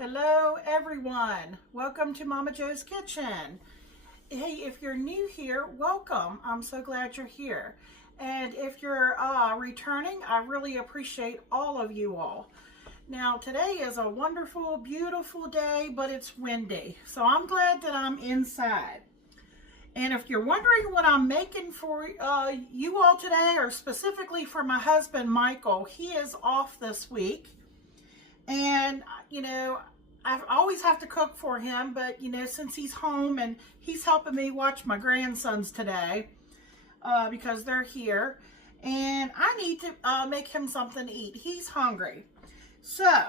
Hello everyone, welcome to Mama Jo's Kitchen. Hey, if you're new here, welcome. I'm so glad you're here. And if you're returning, I really appreciate all of you all. Now today is a wonderful, beautiful day, but it's windy. So I'm glad that I'm inside. And if you're wondering what I'm making for you all today, or specifically for my husband Michael, he is off this week. And, I always have to cook for him, but, since he's home and he's helping me watch my grandsons today because they're here, and I need to make him something to eat. He's hungry. So,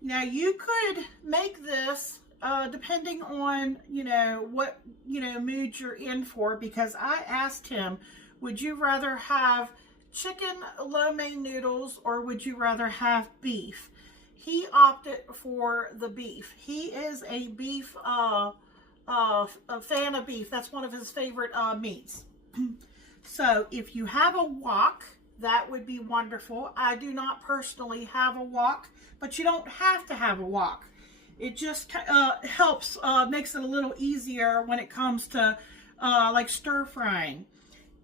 now you could make this depending on, what, mood you're in for, because I asked him, would you rather have chicken lo mein noodles or would you rather have beef? He opted for the beef. He is a beef, a fan of beef. That's one of his favorite meats. So if you have a wok, that would be wonderful. I do not personally have a wok, but you don't have to have a wok. It just helps, makes it a little easier when it comes to like stir frying.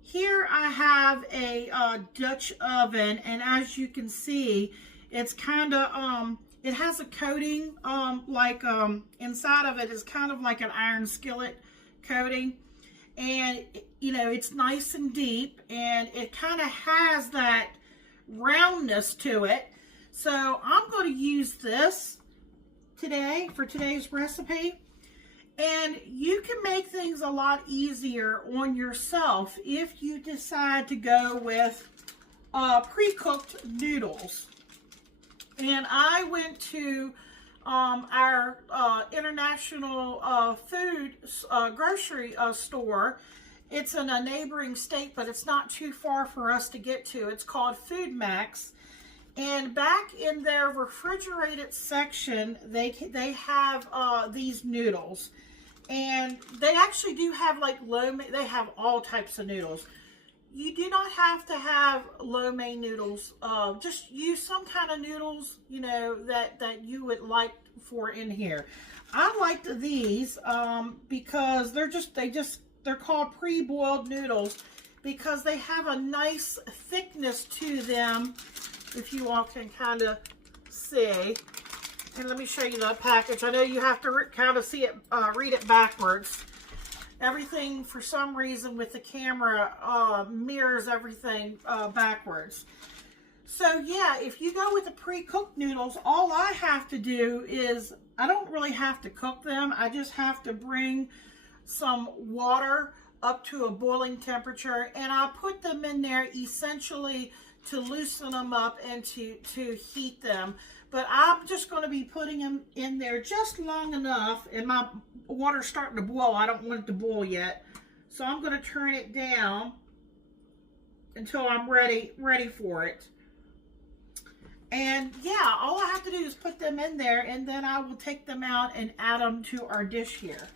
Here I have a Dutch oven, and as you can see, it's kind of, it has a coating, inside of it is kind of like an iron skillet coating. And, it's nice and deep, and it kind of has that roundness to it. So I'm going to use this today for today's recipe. And you can make things a lot easier on yourself if you decide to go with pre-cooked noodles. And I went to our international food grocery store. It's in a neighboring state, but it's not too far for us to get to. It's called Food Max. And back in their refrigerated section, they have these noodles. And they actually do have like they have all types of noodles. You do not have to have lo mein noodles. Just use some kind of noodles, that you would like for in here. I liked these because they're called pre-boiled noodles because they have a nice thickness to them. If you all can kind of see, and let me show you the package. I know you have to kind of see it, read it backwards. Everything, for some reason, with the camera, mirrors everything backwards. So, yeah, if you go with the pre-cooked noodles, all I have to do is, I don't really have to cook them. I just have to bring some water up to a boiling temperature, and I put them in there essentially to loosen them up and to heat them. But I'm just going to be putting them in there just long enough, and my water's starting to boil. I don't want it to boil yet. So I'm going to turn it down until I'm ready for it. And yeah, all I have to do is put them in there, and then I will take them out and add them to our dish here.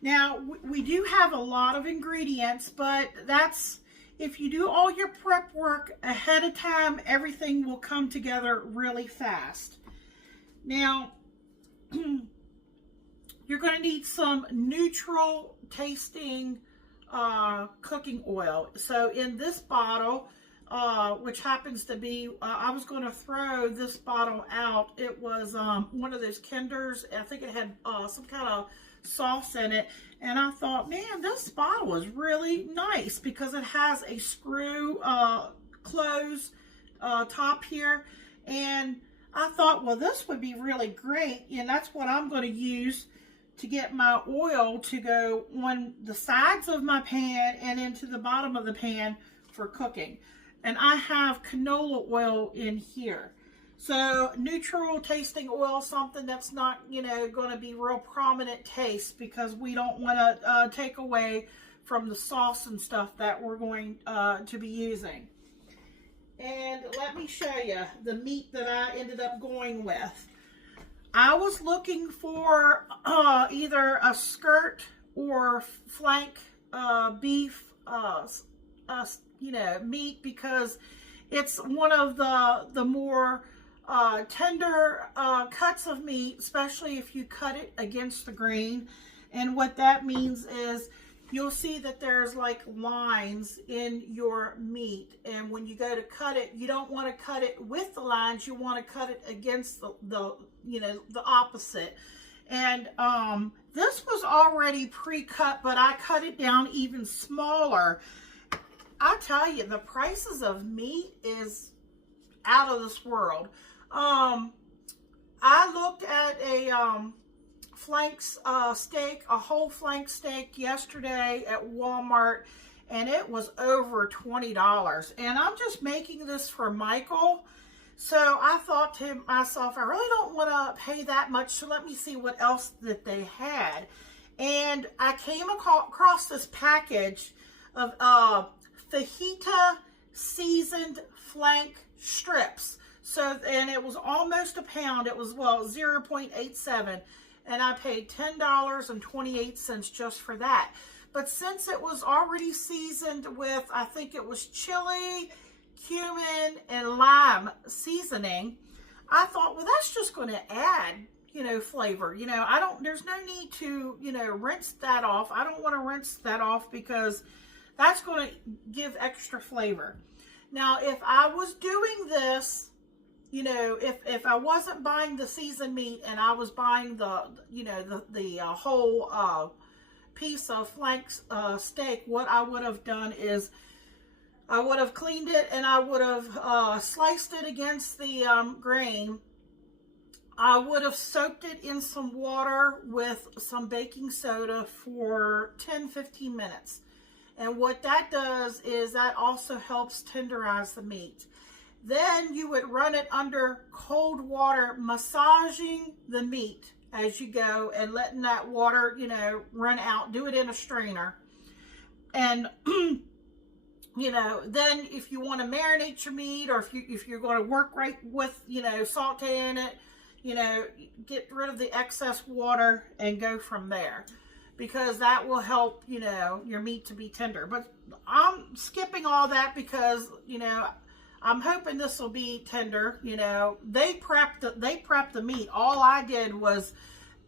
Now, we do have a lot of ingredients, but that's, if you do all your prep work ahead of time, everything will come together really fast. Now, you're going to need some neutral tasting cooking oil. So in this bottle, which happens to be, I was going to throw this bottle out. It was one of those Kinders. I think it had some kind of sauce in it, and I thought, man, this bottle is really nice because it has a screw close top here, and I thought, well, this would be really great, and that's what I'm going to use to get my oil to go on the sides of my pan and into the bottom of the pan for cooking. And I have canola oil in here. So neutral tasting oil, something that's not, going to be real prominent taste, because we don't want to take away from the sauce and stuff that we're going to be using. And let me show you the meat that I ended up going with. I was looking for either a skirt or flank beef, meat, because it's one of the more tender cuts of meat, especially if you cut it against the grain. And what that means is you'll see that there's like lines in your meat. And when you go to cut it, you don't want to cut it with the lines. You want to cut it against the opposite. And this was already pre-cut, but I cut it down even smaller. I tell you, the prices of meat is out of this world. I looked at a flank steak, a whole flank steak yesterday at Walmart, and it was over $20. And I'm just making this for Michael. So I thought to myself, I really don't want to pay that much, so let me see what else that they had. And I came across this package of fajita seasoned flank strips. So, and it was almost a pound. It was, well, 0.87. And I paid $10.28 just for that. But since it was already seasoned with, I think it was chili, cumin, and lime seasoning, I thought, well, that's just going to add, flavor. There's no need to, rinse that off. I don't want to rinse that off because that's going to give extra flavor. Now, if I was doing this, if I wasn't buying the seasoned meat and I was buying the whole piece of flank steak, what I would have done is I would have cleaned it and I would have sliced it against the grain. I would have soaked it in some water with some baking soda for 10-15 minutes. And what that does is that also helps tenderize the meat. Then you would run it under cold water, massaging the meat as you go and letting that water, run out. Do it in a strainer. And, then if you want to marinate your meat, or if you're going to work right with, sauteing it, get rid of the excess water and go from there. Because that will help, your meat to be tender. But I'm skipping all that because, I'm hoping this will be tender. They prepped the meat. All I did was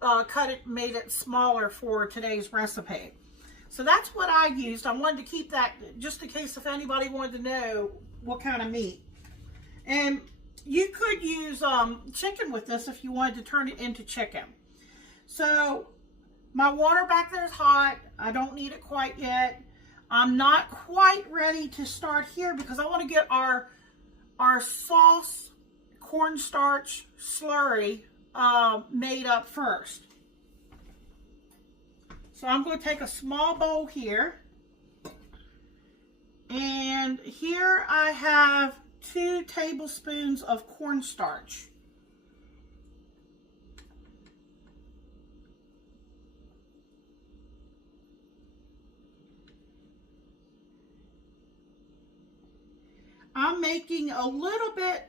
cut it, made it smaller for today's recipe. So that's what I used. I wanted to keep that just in case if anybody wanted to know what kind of meat. And you could use chicken with this if you wanted to turn it into chicken. So my water back there is hot. I don't need it quite yet. I'm not quite ready to start here because I want to get our sauce cornstarch slurry made up first. So I'm going to take a small bowl here. And here I have 2 tablespoons of cornstarch. I'm making a little bit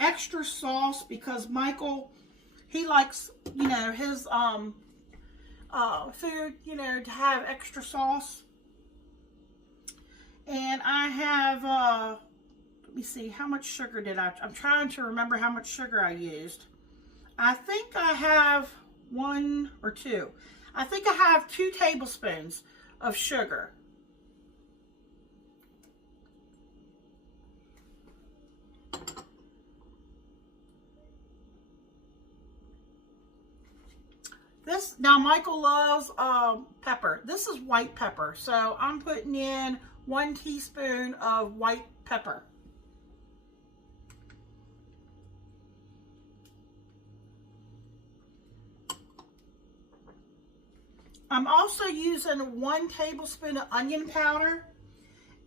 extra sauce because Michael, he likes, his food, to have extra sauce. And I have, let me see, how much sugar did I'm trying to remember how much sugar I used. I think I have 1 or 2. I think I have 2 tablespoons of sugar. Now Michael loves pepper. This is white pepper. So I'm putting in 1 teaspoon of white pepper. I'm also using 1 tablespoon of onion powder.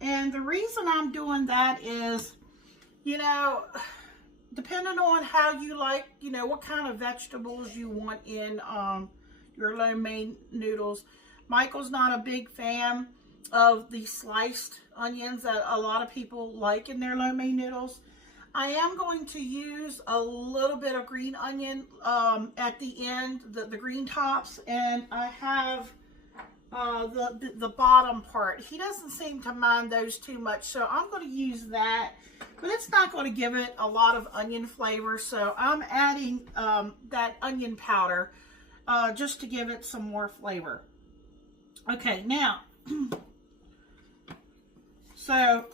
And the reason I'm doing that is, depending on how you like, what kind of vegetables you want in your lo mein noodles. Michael's not a big fan of the sliced onions that a lot of people like in their lo mein noodles. I am going to use a little bit of green onion at the end, the green tops, and I have the bottom part. He doesn't seem to mind those too much, so I'm going to use that but it's not going to give it a lot of onion flavor. So I'm adding that onion powder just to give it some more flavor. Okay, now, so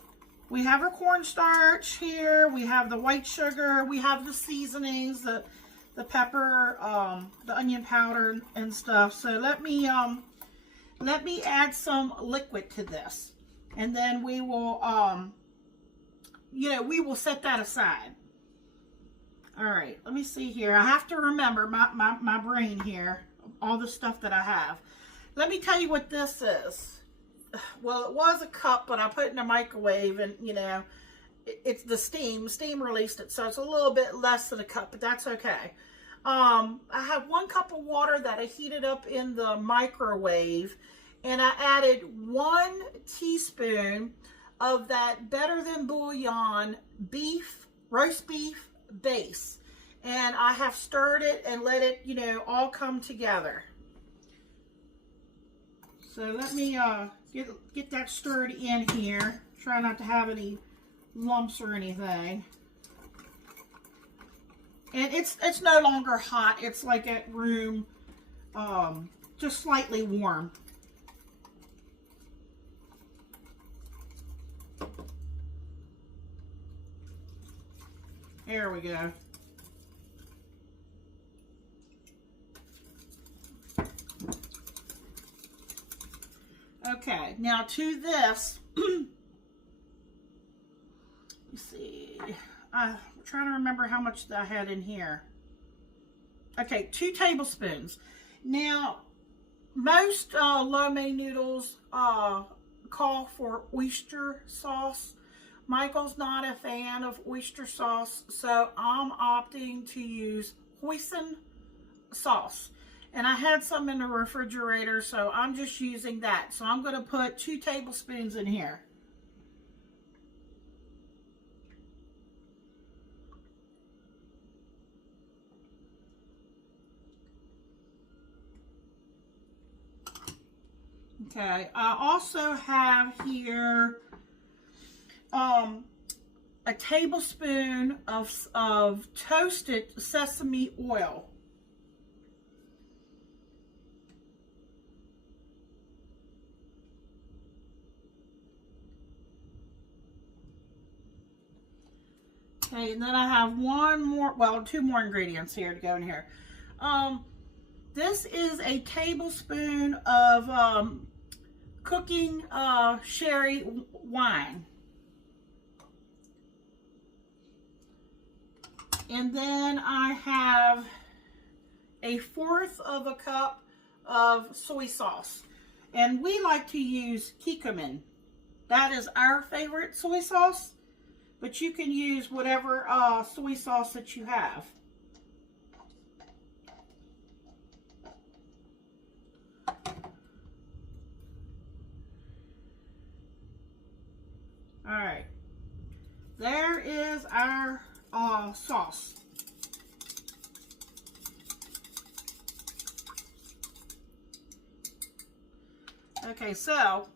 we have our cornstarch here. We have the white sugar. We have the seasonings, the pepper, the onion powder and stuff. So let me add some liquid to this, and then we will, we will set that aside. All right, let me see here. I have to remember my brain here, all the stuff that I have. Let me tell you what this is. Well, it was a cup, but I put it in a microwave, and it's the steam released it, so it's a little bit less than a cup, but that's okay. I have 1 cup of water that I heated up in the microwave, and I added 1 teaspoon of that Better Than Bouillon roast beef base, and I have stirred it and let it all come together. So let me get that stirred in here. Try not to have any lumps or anything. And it's no longer hot. It's like at room, just slightly warm. There we go. Okay, now to this, let me see, I'm trying to remember how much I had in here. Okay, 2 tablespoons. Now, most lo mein noodles call for oyster sauce. Michael's not a fan of oyster sauce, so I'm opting to use hoisin sauce. And I had some in the refrigerator, so I'm just using that. So I'm going to put 2 tablespoons in here. Okay, I also have here a tablespoon of toasted sesame oil. Okay, and then I have 2 more ingredients here to go in here. This is a tablespoon of cooking sherry wine. And then I have a 1/4 of a cup of soy sauce. And we like to use Kikkoman. That is our favorite soy sauce. But you can use whatever soy sauce that you have. All right. There is our sauce. Okay, so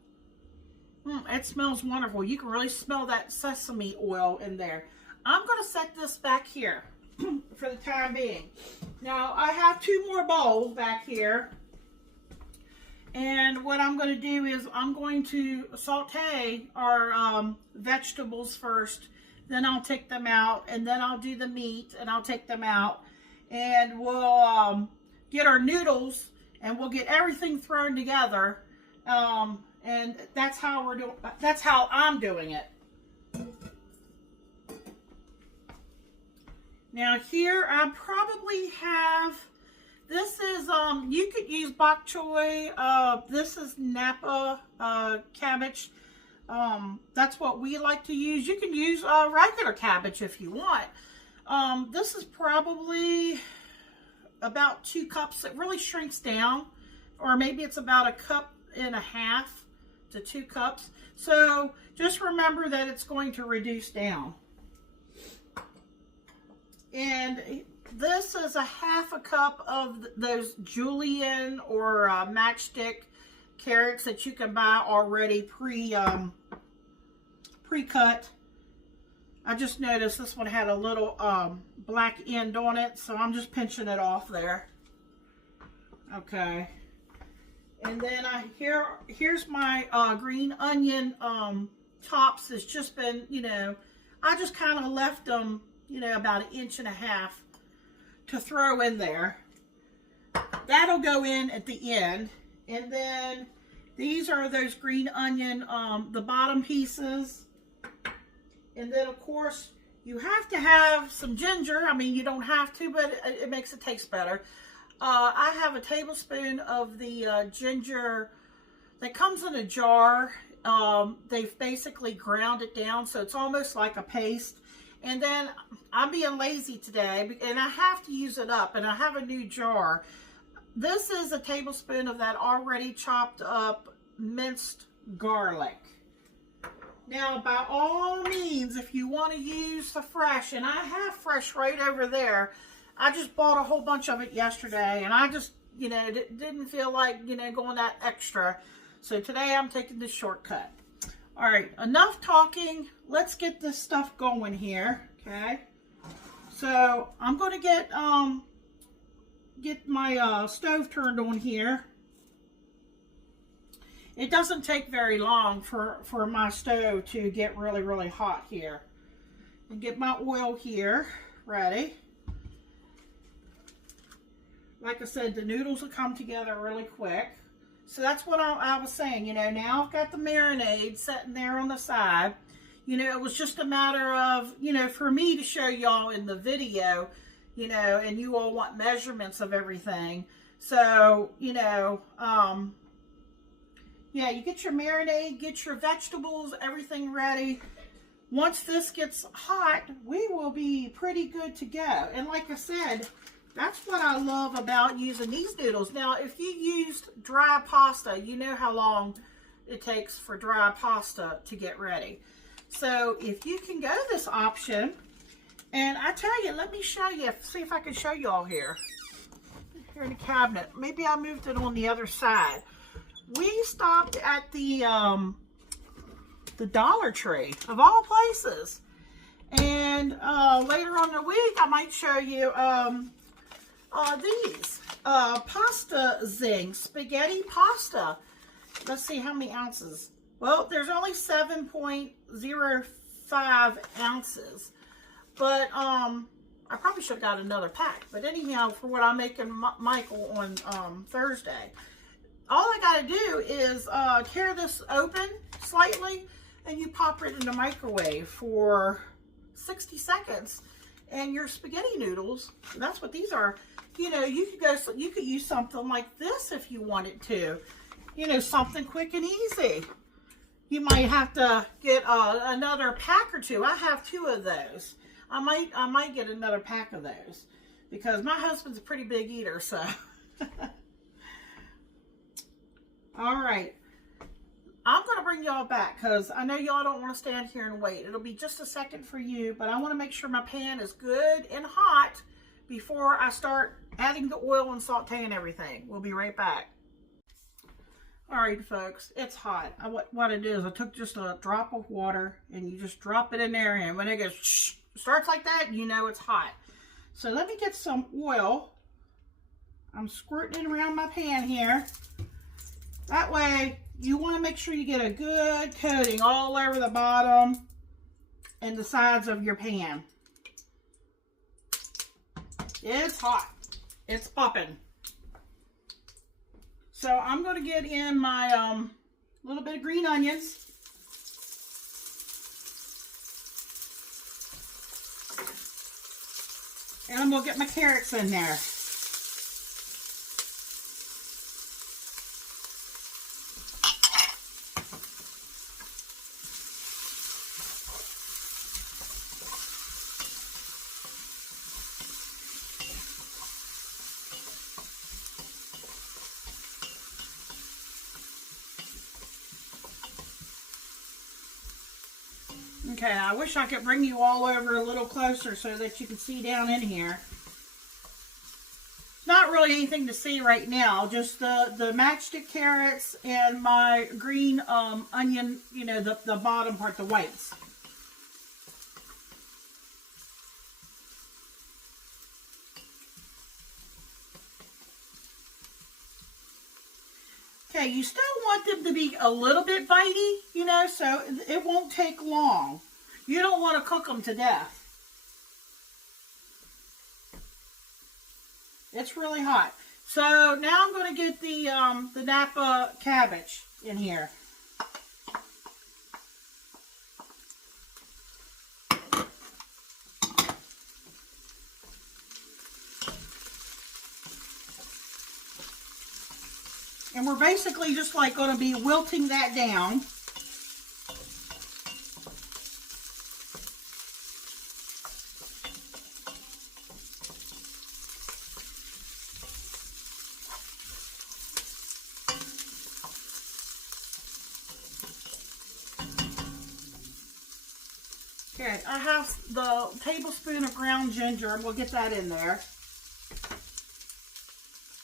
it smells wonderful. You can really smell that sesame oil in there. I'm going to set this back here for the time being. Now, I have 2 more bowls back here. And what I'm going to do is I'm going to saute our vegetables first. Then I'll take them out. And then I'll do the meat and I'll take them out. And we'll get our noodles and we'll get everything thrown together. And that's how we're doing. That's how I'm doing it. Now here I probably have. This is you could use bok choy. This is Napa cabbage. That's what we like to use. You can use regular cabbage if you want. This is probably about 2 cups. It really shrinks down, or maybe it's about 1.5 cups to 2 cups. So just remember that it's going to reduce down. And this is 1/2 cup of those julienne or matchstick carrots that you can buy already pre-cut. I just noticed this one had a little black end on it, so I'm just pinching it off there. Okay. And then here's my green onion tops. It's just been, you know, I just kind of left them, you know, about 1.5 inches to throw in there. That'll go in at the end. And then these are those green onion, the bottom pieces. And then, of course, you have to have some ginger. I mean, you don't have to, but it makes it taste better. I have a tablespoon of the ginger that comes in a jar. They've basically ground it down, so it's almost like a paste. And then I'm being lazy today, and I have to use it up, and I have a new jar. This is a tablespoon of that already chopped up minced garlic. Now, by all means, if you want to use the fresh, and I have fresh right over there, I just bought a whole bunch of it yesterday, and I just, you know, didn't feel like, you know, going that extra. So today I'm taking this shortcut. All right, enough talking. Let's get this stuff going here, okay? So I'm going to get my stove turned on here. It doesn't take very long for my stove to get really, really hot here. And get my oil here ready. Like I said, the noodles will come together really quick. So that's what I was saying, you know, now I've got the marinade sitting there on the side. You know, it was just a matter of, you know, for me to show y'all in the video, you know, and you all want measurements of everything. So, you know, yeah, you get your marinade, get your vegetables, everything ready. Once this gets hot, we will be pretty good to go. And like I said, that's what I love about using these noodles. Now, if you used dry pasta, you know how long it takes for dry pasta to get ready. So if you can go this option, and I tell you, let me show you, see if I can show you all here. Here in the cabinet. Maybe I moved it on the other side. We stopped at the Dollar Tree, of all places. And later on in the week, I might show you these pasta zing, spaghetti pasta. Let's see how many ounces. Well, there's only 7.05 ounces. But I probably should have got another pack. But anyhow, for what I'm making Michael on Thursday, all I got to do is tear this open slightly, and you pop it in the microwave for 60 seconds, and your spaghetti noodles, that's what these are. You know, you could use something like this if you wanted to. You know, something quick and easy. You might have to get another pack or two. I have 2 of those. I might get another pack of those because my husband's a pretty big eater, so. All right. I'm going to bring y'all back because I know y'all don't want to stand here and wait. It'll be just a second for you, but I want to make sure my pan is good and hot before I start adding the oil and sauteing everything. We'll be right back. All right, folks, it's hot. What I did is I took just a drop of water and you just drop it in there, and when it goes shh, starts like that, you know it's hot. So let me get some oil. I'm squirting it around my pan here. That way, you want to make sure you get a good coating all over the bottom and the sides of your pan. It's hot. It's popping. So I'm going to get in my little bit of green onions. And I'm going to get my carrots in there. Okay, I wish I could bring you all over a little closer so that you can see down in here. Not really anything to see right now, just the matchstick carrots and my green onion, you know, the bottom part, the whites. Okay, you still want them to be a little bit bitey, you know, so it won't take long. You don't want to cook them to death. It's really hot. So now I'm going to get the Napa cabbage in here. And we're basically just like going to be wilting that down. Okay, I have the tablespoon of ground ginger, and we'll get that in there.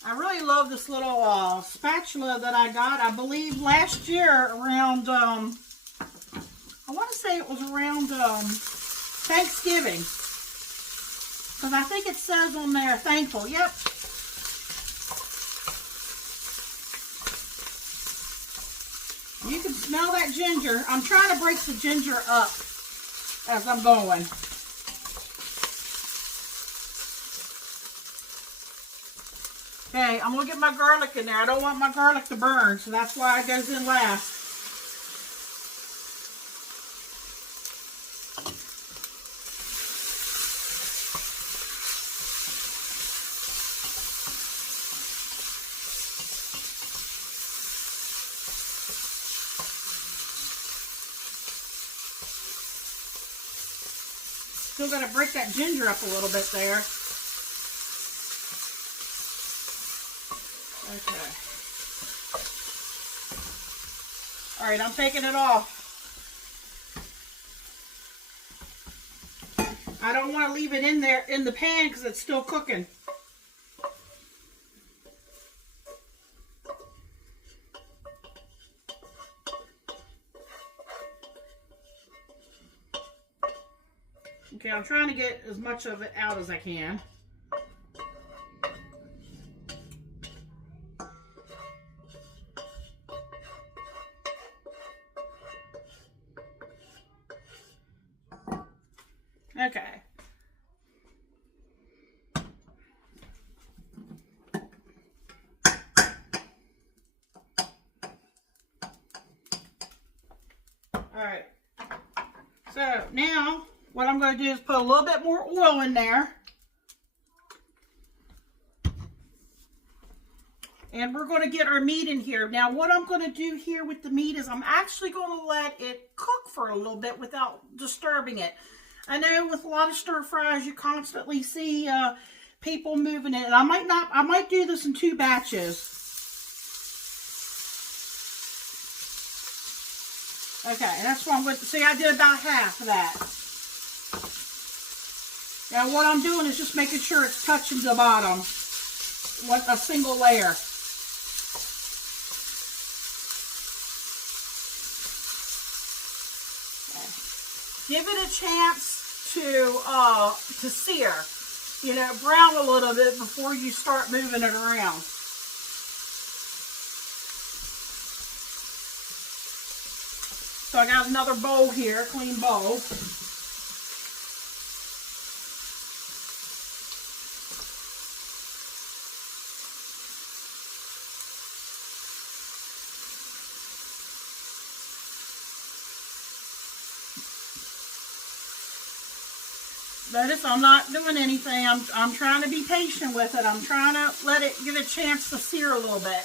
I really love this little spatula that I got, I believe, last year around, I want to say it was around Thanksgiving. Because I think it says on there, thankful. Yep. You can smell that ginger. I'm trying to break the ginger up as I'm going. Okay, I'm going to get my garlic in there. I don't want my garlic to burn, so that's why it goes in last. Still got to break that ginger up a little bit there. Okay. All right, I'm taking it off. I don't want to leave it in there in the pan because it's still cooking. Okay, I'm trying to get as much of it out as I can. Okay. All right. So now what I'm going to do is put a little bit more oil in there. And we're going to get our meat in here. Now what I'm going to do here with the meat is I'm actually going to let it cook for a little bit without disturbing it. I know with a lot of stir fries you constantly see people moving it. And I might do this in 2 batches. Okay, that's what I'm going to, see, I did about half of that. Now what I'm doing is just making sure it's touching the bottom. A single layer. Give it a chance to sear, you know, brown a little bit before you start moving it around. So I got another bowl here, clean bowl. Notice I'm not doing anything. I'm trying to be patient with it. I'm trying to let it get a chance to sear a little bit.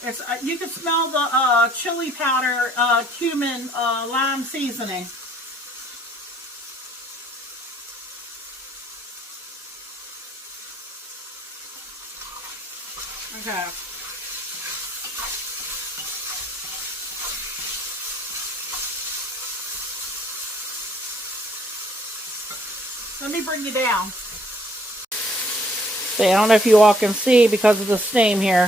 It's, you can smell the chili powder, cumin, lime seasoning. Okay. Let me bring you down. See, I don't know if you all can see because of the steam here.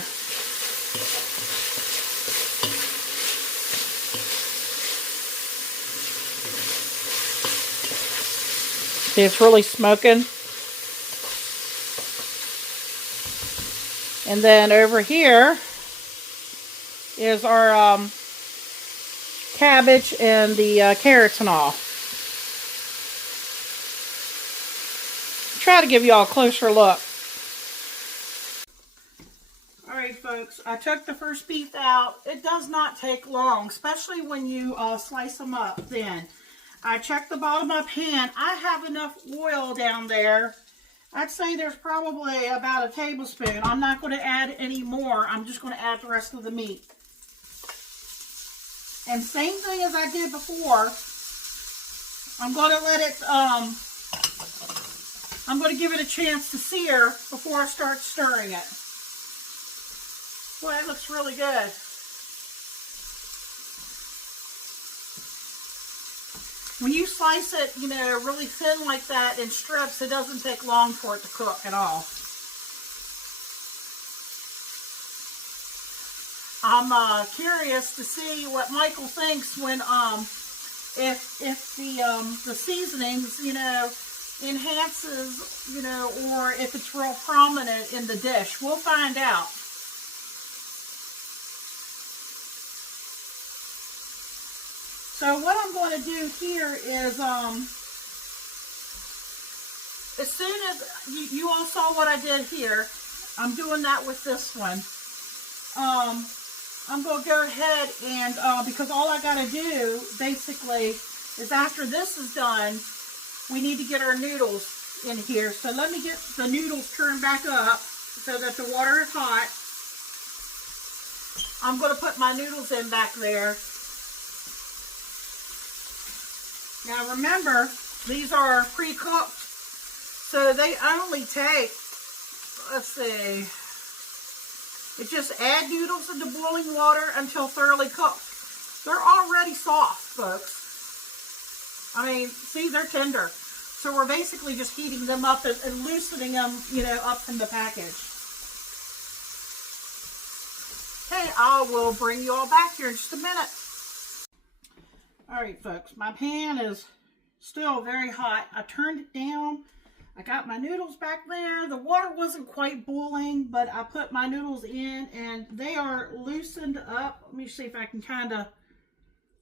See, it's really smoking. And then over here is our cabbage and the carrots and all. Try to give you all a closer look. Alright folks, I took the first beef out. It does not take long, especially when you slice them up thin. I checked the bottom of my pan. I have enough oil down there. I'd say there's probably about a tablespoon. I'm not going to add any more. I'm just going to add the rest of the meat. And same thing as I did before. I'm going to let it, I'm going to give it a chance to sear before I start stirring it. Boy, it looks really good. When you slice it, you know, really thin like that in strips, it doesn't take long for it to cook at all. I'm curious to see what Michael thinks when if the seasonings, you know, enhances, you know, or if it's real prominent in the dish. We'll find out. So what I'm going to do here is, as soon as you all saw what I did here, I'm doing that with this one. I'm going to go ahead and, because all I got to do, basically, is after this is done, we need to get our noodles in here. So let me get the noodles turned back up so that the water is hot. I'm going to put my noodles in back there. Now remember, these are pre-cooked, so they only take, let's see, it just add noodles into boiling water until thoroughly cooked. They're already soft, folks. I mean, see, they're tender. So we're basically just heating them up and loosening them, you know, up from the package. Okay, I will bring you all back here in just a minute. Alright folks, my pan is still very hot. I turned it down. I got my noodles back there. The water wasn't quite boiling, but I put my noodles in and they are loosened up. Let me see if I can kind of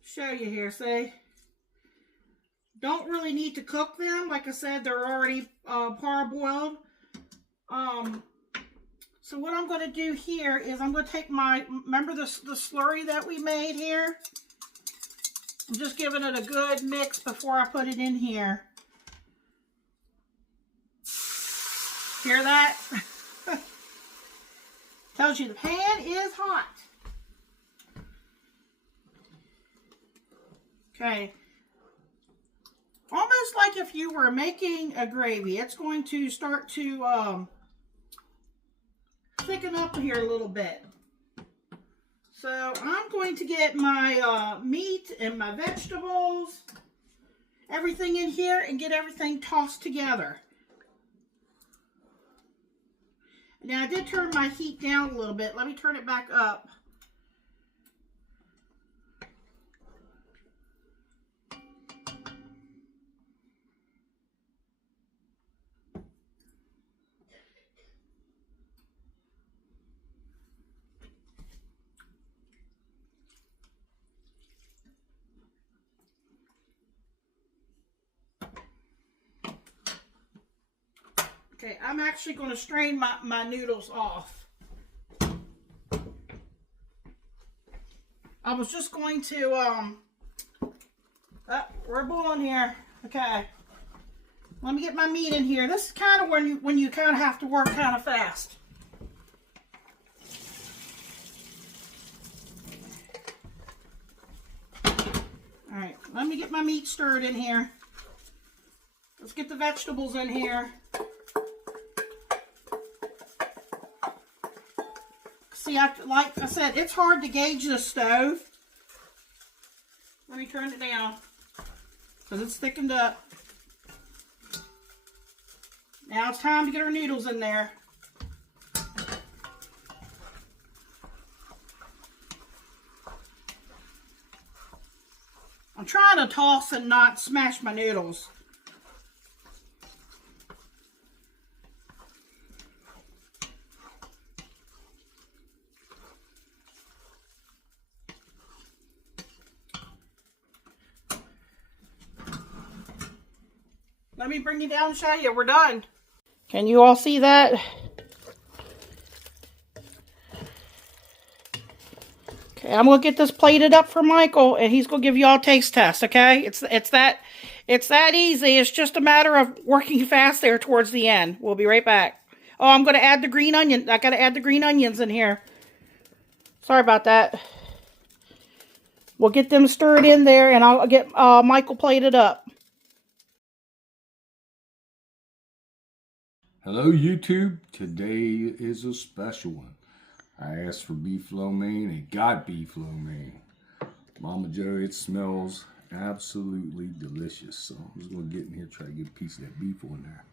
show you here. See? Don't really need to cook them. Like I said, they're already parboiled. So what I'm going to do here is I'm going to take my, remember the slurry that we made here? I'm just giving it a good mix before I put it in here. Hear that? Tells you the pan is hot. Okay. Almost like if you were making a gravy, it's going to start to thicken up here a little bit. So I'm going to get my meat and my vegetables, everything in here, and get everything tossed together. Now I did turn my heat down a little bit. Let me turn it back up. Okay, I'm actually going to strain my noodles off. I was just going to, we're boiling here. Okay. Let me get my meat in here. This is kind of when you kind of have to work kind of fast. All right, let me get my meat stirred in here. Let's get the vegetables in here. See, like I said, it's hard to gauge the stove. Let me turn it down because it's thickened up. Now it's time to get our noodles in there. I'm trying to toss and not smash my noodles. Let me bring you down and show you. We're done. Can you all see that? Okay, I'm gonna get this plated up for Michael, and he's gonna give you all a taste test. Okay, it's that easy. It's just a matter of working fast there towards the end. We'll be right back. Oh, I'm gonna add the green onion. I gotta add the green onions in here. Sorry about that. We'll get them stirred in there, and I'll get Michael plated up. Hello YouTube, today is a special one. I asked for beef lo mein and got beef lo mein. Momma Jo, it smells absolutely delicious. So I'm just going to get in here and try to get a piece of that beef on there.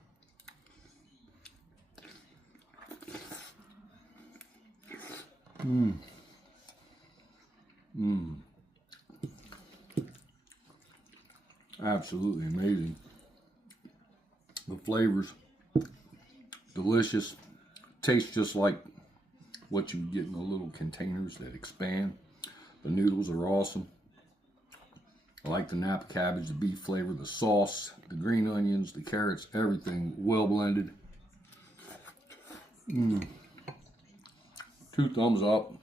Absolutely amazing. The flavors, delicious. Tastes just like what you get in the little containers that expand. The noodles are awesome. I like the Napa cabbage, the beef flavor, the sauce, the green onions, the carrots, everything well blended. 2 thumbs up.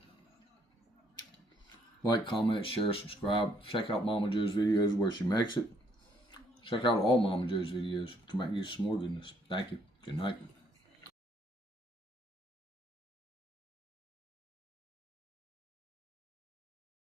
Like, comment, share, subscribe. Check out Momma Jo's videos where she makes it. Check out all Momma Jo's videos. Come back and get some more goodness. Thank you. Good night.